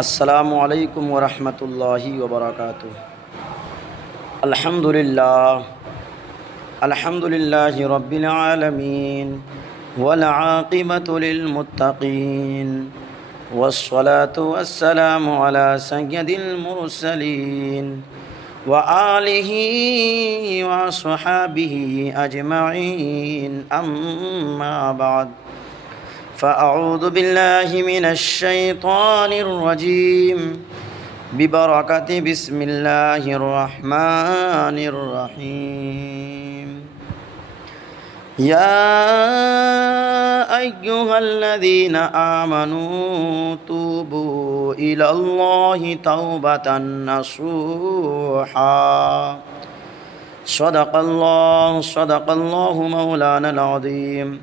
السلام علیکم ورحمۃ اللہ وبرکاتہ۔ الحمد للہ رب العالمین والعاقبۃ للمتقین والصلاة والسلام علی سید المرسلین وآلہ وصحبہ اجمعین، اما بعد فأعوذ باللہ من الشیطان الرجیم ببرکۃ بسم اللہ الرحمن الرحیم۔ یا ایہا الذین آمنوا توبوا الی اللہ توبۃ نصوحا۔ صدق اللہ مولانا العظیم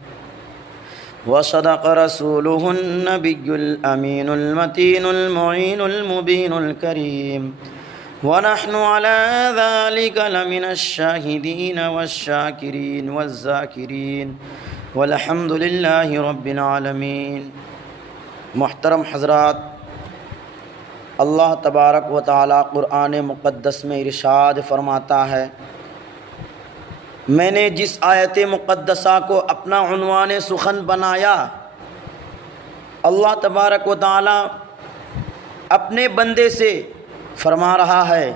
وصدق رسوله النبي الأمين المتين المعين المبين الكريم، ونحن على ذلك لمن الشاهدين والشاكرين والذاكرين والحمد لله رب العالمين۔ محترم حضرات، اللہ تبارک و تعالی قرآن مقدس میں ارشاد فرماتا ہے، میں نے جس آیت مقدسہ کو اپنا عنوان سخن بنایا، اللہ تبارک و تعالی اپنے بندے سے فرما رہا ہے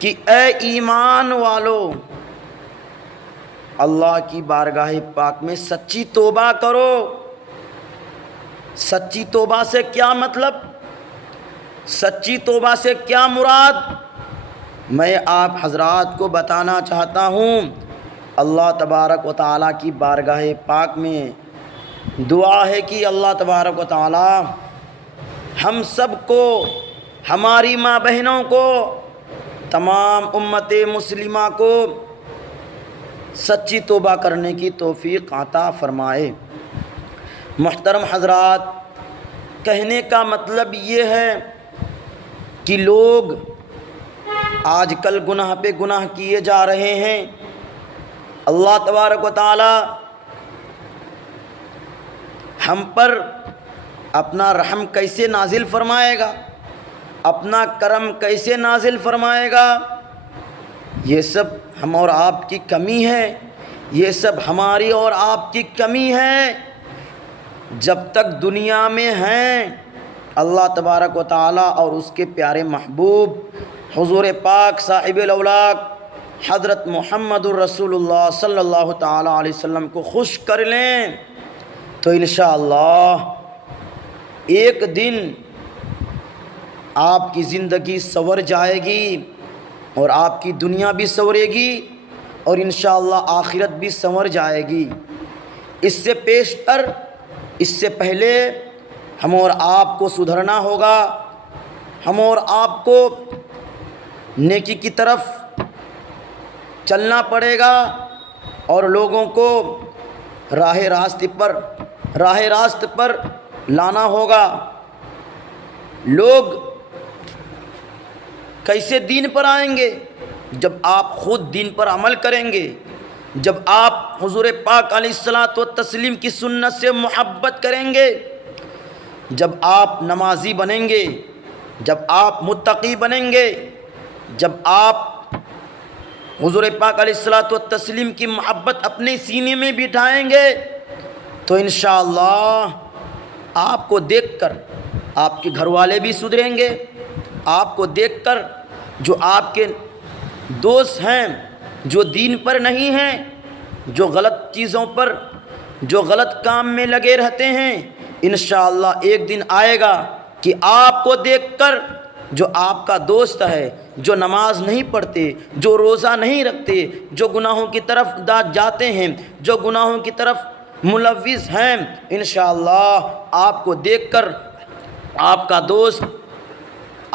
کہ اے ایمان والو، اللہ کی بارگاہ پاک میں سچی توبہ کرو۔ سچی توبہ سے کیا مطلب؟ سچی توبہ سے کیا مراد؟ میں آپ حضرات کو بتانا چاہتا ہوں۔ اللہ تبارک و تعالیٰ کی بارگاہ پاک میں دعا ہے کہ اللہ تبارک و تعالیٰ ہم سب کو، ہماری ماں بہنوں کو، تمام امت مسلمہ کو سچی توبہ کرنے کی توفیق عطا فرمائے۔ محترم حضرات، کہنے کا مطلب یہ ہے کہ لوگ آج کل گناہ پہ گناہ کیے جا رہے ہیں۔ اللہ تبارک و تعالی ہم پر اپنا رحم کیسے نازل فرمائے گا، اپنا کرم کیسے نازل فرمائے گا؟ یہ سب ہم اور آپ کی کمی ہے، یہ سب ہماری اور آپ کی کمی ہے۔ جب تک دنیا میں ہیں، اللہ تبارک و تعالی اور اس کے پیارے محبوب حضور پاک صاحب الاولاق حضرت محمد الرسول اللہ صلی اللہ تعالی علیہ وسلم کو خوش کر لیں تو انشاءاللہ ایک دن آپ کی زندگی سنور جائے گی اور آپ کی دنیا بھی سنورے گی اور انشاءاللہ آخرت بھی سنور جائے گی۔ اس سے پیشتر، اس سے پہلے ہم اور آپ کو سدھرنا ہوگا، ہم اور آپ کو نیکی کی طرف چلنا پڑے گا اور لوگوں کو راہ راست پر لانا ہوگا۔ لوگ کیسے دین پر آئیں گے؟ جب آپ خود دین پر عمل کریں گے، جب آپ حضور پاک علیہ الصلاۃ والتسلیم کی سنت سے محبت کریں گے، جب آپ نمازی بنیں گے، جب آپ متقی بنیں گے، جب آپ حضور پاک علیہ الصلاۃ والتسلیم کی محبت اپنے سینے میں بٹھائیں گے تو انشاءاللہ آپ کو دیکھ کر آپ کے گھر والے بھی سدھریں گے۔ آپ کو دیکھ کر جو آپ کے دوست ہیں، جو دین پر نہیں ہیں، جو غلط چیزوں پر، جو غلط کام میں لگے رہتے ہیں، انشاءاللہ ایک دن آئے گا کہ آپ کو دیکھ کر جو آپ کا دوست ہے، جو نماز نہیں پڑھتے، جو روزہ نہیں رکھتے، جو گناہوں کی طرف جاتے ہیں، جو گناہوں کی طرف ملوث ہیں، انشاءاللہ آپ کو دیکھ کر آپ کا دوست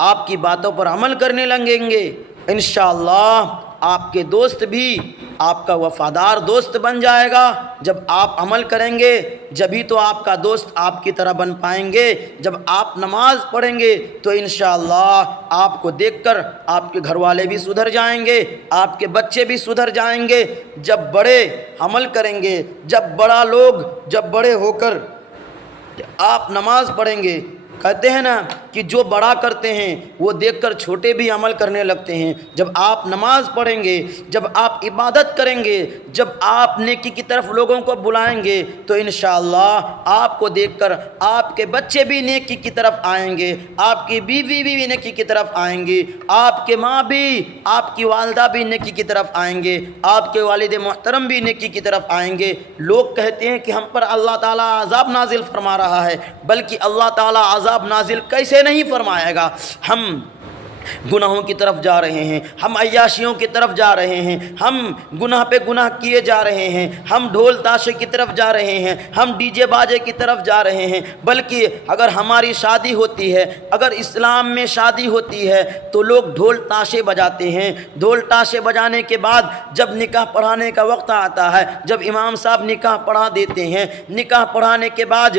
آپ کی باتوں پر عمل کرنے لگیں گے۔ انشاءاللہ آپ کے دوست بھی آپ کا وفادار دوست بن جائے گا۔ جب آپ عمل کریں گے جبھی تو آپ کا دوست آپ کی طرح بن پائیں گے۔ جب آپ نماز پڑھیں گے تو انشاءاللہ آپ کو دیکھ کر آپ کے گھر والے بھی سدھر جائیں گے، آپ کے بچے بھی سدھر جائیں گے۔ جب بڑے عمل کریں گے، جب بڑے ہو کر آپ نماز پڑھیں گے کہتے ہیں نا کہ جو بڑا کرتے ہیں وہ دیکھ کر چھوٹے بھی عمل کرنے لگتے ہیں۔ جب آپ نماز پڑھیں گے، جب آپ عبادت کریں گے، جب آپ نیکی کی طرف لوگوں کو بلائیں گے تو انشاءاللہ آپ کو دیکھ کر آپ کے بچے بھی نیکی کی طرف آئیں گے، آپ کی بیوی بھی نیکی کی طرف آئیں گے، آپ کے ماں بھی، آپ کی والدہ بھی نیکی کی طرف آئیں گے، آپ کے والد محترم بھی نیکی کی طرف آئیں گے۔ لوگ کہتے ہیں کہ ہم پر اللہ تعالیٰ عذاب نازل فرما رہا ہے، بلکہ اللہ تعالیٰ عذاب نازل کیسے نہیں فرمائے گا؟ ہم گناہوں کی طرف جا رہے ہیں، ہم عیاشیوں کی طرف جا رہے ہیں، ہم گناہ پہ گناہ کیے جا رہے ہیں، ہم ڈھول تاشے کی طرف جا رہے ہیں، ہم ڈی جے باجے کی طرف جا رہے ہیں۔ بلکہ اگر ہماری شادی ہوتی ہے، اگر اسلام میں شادی ہوتی ہے تو لوگ ڈھول تاشے بجاتے ہیں۔ ڈھول تاشے بجانے کے بعد جب نکاح پڑھانے کا وقت آتا ہے، جب امام صاحب نکاح پڑھا دیتے ہیں، نکاح پڑھانے کے بعد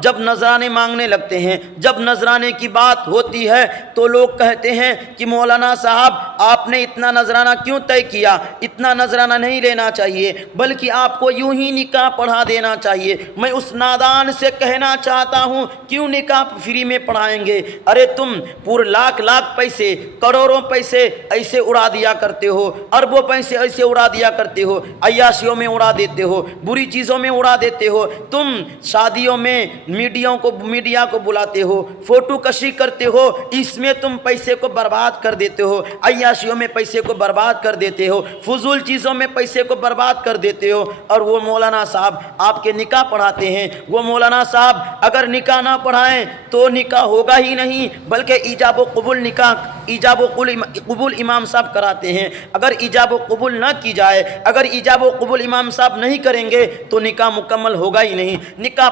جب نذرانے مانگنے لگتے ہیں، جب نذرانے کی بات ہوتی ہے تو لوگ کہتے ہیں کہ مولانا صاحب آپ نے اتنا نذرانہ کیوں طے کیا؟ اتنا نذرانہ نہیں لینا چاہیے، بلکہ آپ کو یوں ہی نکاح پڑھا دینا چاہیے۔ میں اس نادان سے کہنا چاہتا ہوں کیوں نکاح فری میں پڑھائیں گے؟ ارے تم پورے لاکھ پیسے، کروڑوں پیسے ایسے اڑا دیا کرتے ہو، اربوں پیسے ایسے اڑا دیا کرتے ہو، عیاشیوں میں اڑا دیتے ہو، بری چیزوں میں اڑا دیتے ہو۔ تم شادیوں میں میڈیا کو بلاتے ہو، فوٹو کشی کرتے ہو، اس میں تم پیسے کو برباد کر دیتے ہو، عیاشیوں میں پیسے کو برباد کر دیتے ہو، فضول چیزوں میں پیسے کو برباد کر دیتے ہو۔ اور وہ مولانا صاحب آپ کے نکاح پڑھاتے ہیں، وہ مولانا صاحب اگر نکاح نہ پڑھائیں تو نکاح ہوگا ہی نہیں، بلکہ ایجاب و قبول امام صاحب کراتے ہیں۔ اگر ایجاب و قبول نہ کی جائے، اگر ایجاب و قبول امام صاحب نہیں کریں گے تو نکاح مکمل ہوگا ہی نہیں، نکاح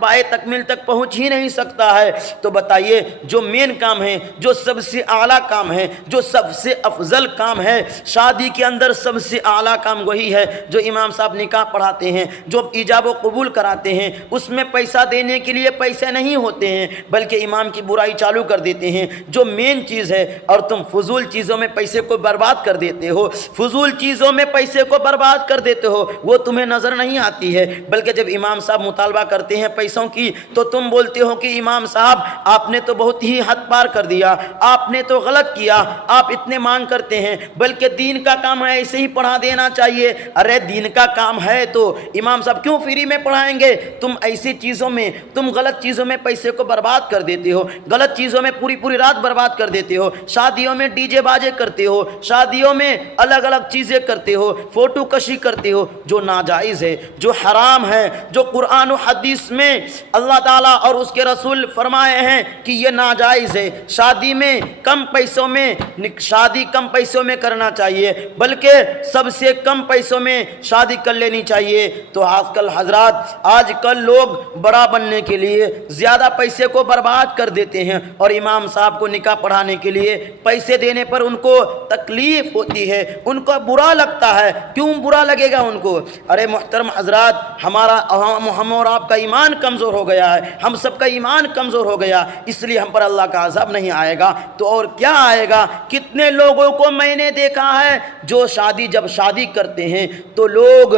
پائے تکمیل تک پہنچ ہی نہیں سکتا ہے۔ تو بتائیے جو مین کام ہے، جو سب سے اعلیٰ کام ہے، جو سب سے افضل کام ہے، شادی کے اندر سب سے اعلیٰ کام وہی ہے جو امام صاحب نکاح پڑھاتے ہیں، جو ایجاب و قبول کراتے ہیں۔ اس میں پیسہ دینے کے لیے پیسے نہیں ہوتے ہیں، بلکہ امام کی برائی چالو کر دیتے ہیں، جو مین چیز ہے۔ اور تم فضول چیزوں میں پیسے کو برباد کر دیتے ہو، فضول چیزوں میں پیسے کو برباد کر دیتے ہو، وہ تمہیں نظر نہیں آتی ہے۔ بلکہ جب امام صاحب مطالبہ کرتے ہیں پیسوں کی تو تم بولتے ہو کہ امام صاحب آپ نے تو بہت ہی حد پار کر دیا، آپ نے تو غلط کیا، آپ اتنے مانگ کرتے ہیں، بلکہ دین کا کام ہے ایسے ہی پڑھا دینا چاہیے۔ ارے دین کا کام ہے تو امام صاحب کیوں فری میں پڑھائیں گے؟ تم ایسی چیزوں میں، تم غلط چیزوں میں پیسے کو برباد کر دیتے ہو، غلط چیزوں میں پوری رات برباد کر دیتے ہو، شادیوں میں ڈی جے باجے کرتے ہو، شادیوں میں الگ الگ چیزیں کرتے ہو، فوٹو کشی کرتے ہو، جو ناجائز ہے، جو حرام ہے، جو قرآن و حدیث میں اللہ تعالیٰ اور اس کے رسول فرمائے ہیں کہ یہ ناجائز ہے۔ شادی میں کم پیسوں میں کرنا چاہیے، بلکہ سب سے کم پیسوں میں شادی کر لینی چاہیے۔ تو آج کل لوگ بڑا بننے کے لیے زیادہ پیسے کو برباد کر دیتے ہیں، اور امام صاحب کو نکاح پڑھانے کے لیے پیسے دینے پر ان کو تکلیف ہوتی ہے، ان کو برا لگتا ہے۔ کیوں برا لگے گا ان کو؟ ارے محترم حضرات، ہم اور آپ کا ایمان کمزور ہو گیا ہے، ہم سب کا ایمان کمزور ہو گیا، اس لیے ہم پر اللہ کا عذاب نہیں آئے گا تو اور کیا آئے گا؟ کتنے لوگوں کو میں نے دیکھا ہے جو جب شادی کرتے ہیں تو لوگ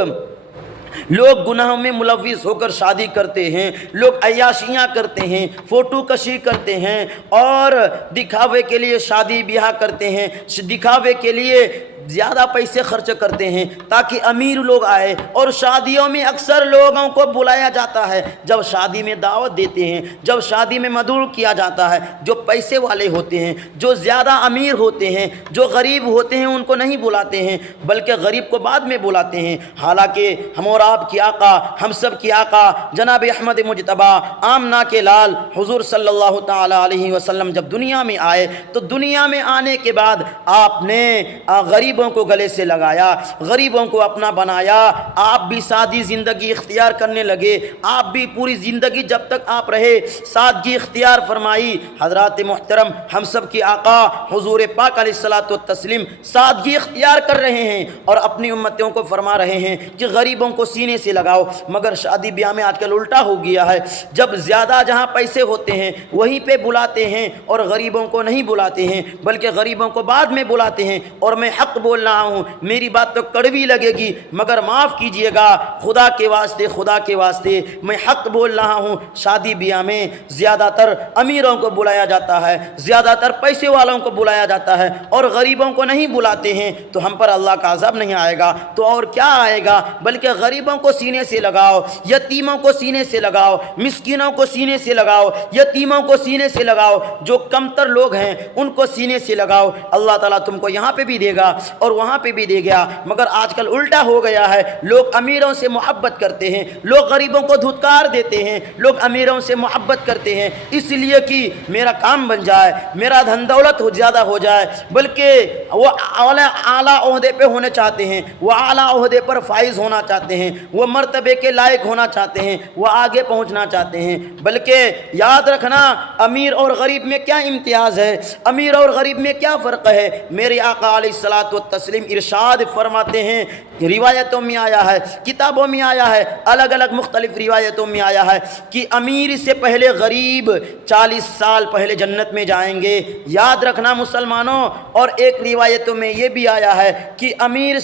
گناہوں میں ملوث ہو کر شادی کرتے ہیں، لوگ عیاشیاں کرتے ہیں، فوٹو کشی کرتے ہیں، اور دکھاوے کے لیے شادی بیاہ کرتے ہیں، دکھاوے کے لیے زیادہ پیسے خرچ کرتے ہیں تاکہ امیر لوگ آئے۔ اور شادیوں میں اکثر لوگوں کو بلایا جاتا ہے، جب شادی میں دعوت دیتے ہیں، جب شادی میں مدعو کیا جاتا ہے، جو پیسے والے ہوتے ہیں، جو زیادہ امیر ہوتے ہیں، جو غریب ہوتے ہیں، ان کو نہیں بلاتے ہیں، بلکہ غریب کو بعد میں بلاتے ہیں۔ حالانکہ ہم اور آپ کی آقا، ہم سب کی آقا جناب احمد مجتبی آمنہ کے لال حضور صلی اللہ تعالی علیہ وسلم جب دنیا میں آئے تو دنیا میں آنے کے بعد آپ نے غریبوں کو گلے سے لگایا، غریبوں کو اپنا بنایا۔ آپ بھی سادی زندگی اختیار کرنے لگے، آپ بھی پوری زندگی جب تک آپ رہے سادگی اختیار فرمائی۔ حضرات محترم، ہم سب کی آقا حضور پاک علیہ الصلوۃ والتسلیم سادگی اختیار کر رہے ہیں اور اپنی امتوں کو فرما رہے ہیں کہ غریبوں کو سینے سے لگاؤ۔ مگر شادی بیاہ میں آج کل الٹا ہو گیا ہے، جب زیادہ جہاں پیسے ہوتے ہیں وہیں پہ بلاتے ہیں اور غریبوں کو نہیں بلاتے ہیں، بلکہ غریبوں کو بعد میں بلاتے ہیں۔ اور میں حق بول رہا ہوں، میری بات تو کڑوی لگے گی مگر معاف کیجئے گا، خدا کے واسطے خدا کے واسطے میں حق بول رہا ہوں۔ شادی بیاہ میں زیادہ تر امیروں کو بلایا جاتا ہے، زیادہ تر پیسے والوں کو بلایا جاتا ہے اور غریبوں کو نہیں بلاتے ہیں، تو ہم پر اللہ کا عذاب نہیں آئے گا تو اور کیا آئے گا؟ بلکہ غریبوں کو سینے سے لگاؤ، یتیموں کو سینے سے لگاؤ، مسکینوں کو سینے سے لگاؤ، یتیموں کو سینے سے لگاؤ، جو کمتر لوگ ہیں ان کو سینے سے لگاؤ۔ اللہ تعالیٰ تم کو یہاں پہ بھی دے گا اور وہاں پہ بھی دے گا۔ مگر آج کل الٹا ہو گیا ہے، لوگ امیروں سے محبت کرتے ہیں، لوگ غریبوں کو دھتکار دیتے ہیں، لوگ امیروں سے محبت کرتے ہیں اس لیے کہ میرا کام بن جائے، میرا دھن دولت زیادہ ہو جائے، بلکہ وہ اعلیٰ عہدے پہ ہونے چاہتے ہیں، وہ اعلیٰ عہدے پر فائز ہونا چاہتے ہیں، وہ مرتبے کے لائق ہونا چاہتے ہیں، وہ آگے پہنچنا چاہتے ہیں۔ بلکہ یاد رکھنا امیر اور غریب میں کیا امتیاز ہے، امیر اور غریب میں کیا فرق ہے۔ میرے آقا علیہ الصلوۃ والتسلیم ارشاد فرماتے ہیں، روایتوں میں آیا ہے، کتابوں میں آیا ہے، الگ الگ مختلف روایتوں میں آیا ہے کہ امیر سے پہلے غریب 40 سال پہلے جنت میں جائیں گے۔ یاد رکھنا مسلمانوں، اور ایک روایتوں میں یہ بھی آیا ہے کہ امیر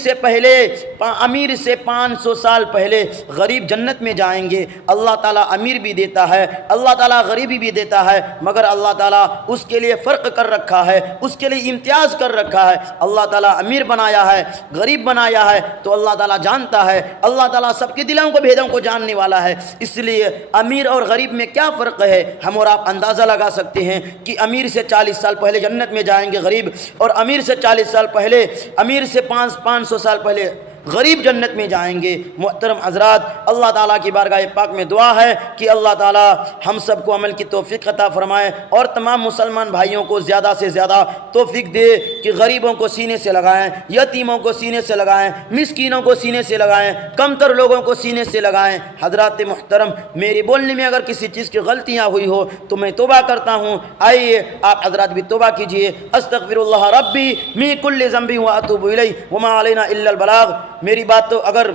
سے 500 سال پہلے غریب جنت میں جائیں گے۔ اللہ تعالیٰ امیر بھی دیتا ہے، اللہ تعالیٰ غریبی بھی دیتا ہے، مگر اللہ تعالیٰ اس کے لیے فرق کر رکھا ہے، اس کے لیے امتیاز کر رکھا ہے۔ اللہ تعالیٰ امیر بنایا ہے، غریب بنایا ہے، تو اللہ تعالیٰ جانتا ہے، اللہ تعالیٰ سب کے دلوں کو بھیدوں کو جاننے والا ہے۔ اس لیے امیر اور غریب میں کیا فرق ہے، ہم اور آپ اندازہ لگا سکتے ہیں کہ امیر سے 40 سال پہلے جنت میں جائیں گے غریب، اور امیر سے 40 سال پہلے، امیر سے 500 سال پہلے غریب جنت میں جائیں گے۔ محترم حضرات، اللہ تعالیٰ کی بارگاہ پاک میں دعا ہے کہ اللہ تعالیٰ ہم سب کو عمل کی توفیق عطا فرمائے، اور تمام مسلمان بھائیوں کو زیادہ سے زیادہ توفیق دے کہ غریبوں کو سینے سے لگائیں، یتیموں کو سینے سے لگائیں، مسکینوں کو سینے سے لگائیں، کمتر لوگوں کو سینے سے لگائیں۔ حضرات محترم، میری بولنے میں اگر کسی چیز کی غلطیاں ہوئی ہو تو میں توبہ کرتا ہوں، آئیے آپ حضرات بھی توبہ کیجئے۔ استغفر اللہ ربی من کل ذنب واتوب الیہ وما علینا الا البلاغ۔ میری بات تو اگر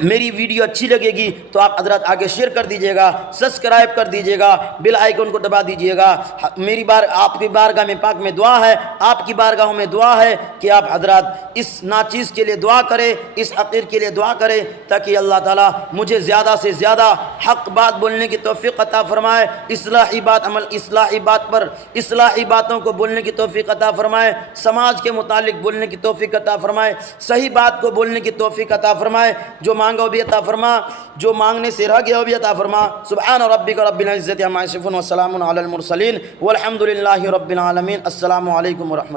میری ویڈیو اچھی لگے گی تو آپ حضرات آگے شیئر کر دیجئے گا، سبسکرائب کر دیجئے گا، بیل آئیکن کو دبا دیجئے گا۔ آپ کی بارگاہ میں پاک میں دعا ہے، آپ کی بارگاہوں میں دعا ہے کہ آپ حضرات اس ناچیز کے لیے دعا کریں، اس حقیر کے لیے دعا کریں، تاکہ اللہ تعالیٰ مجھے زیادہ سے زیادہ حق بات بولنے کی توفیق عطا فرمائے، اصلاحی باتوں کو بولنے کی توفیق عطا فرمائے، سماج کے متعلق بولنے کی توفیق عطا فرمائے، صحیح بات کو بولنے کی توفیق عطا فرمائے، جو مانگا وہ بھی عطا فرما، جو مانگنے سے رہ گیا وہ بھی عطا فرما۔ سبحان ربک رب العزت عما یصفون وسلام علی المرسلین والحمد للہ رب العالمین۔ السلام علیکم ورحمۃ اللہ۔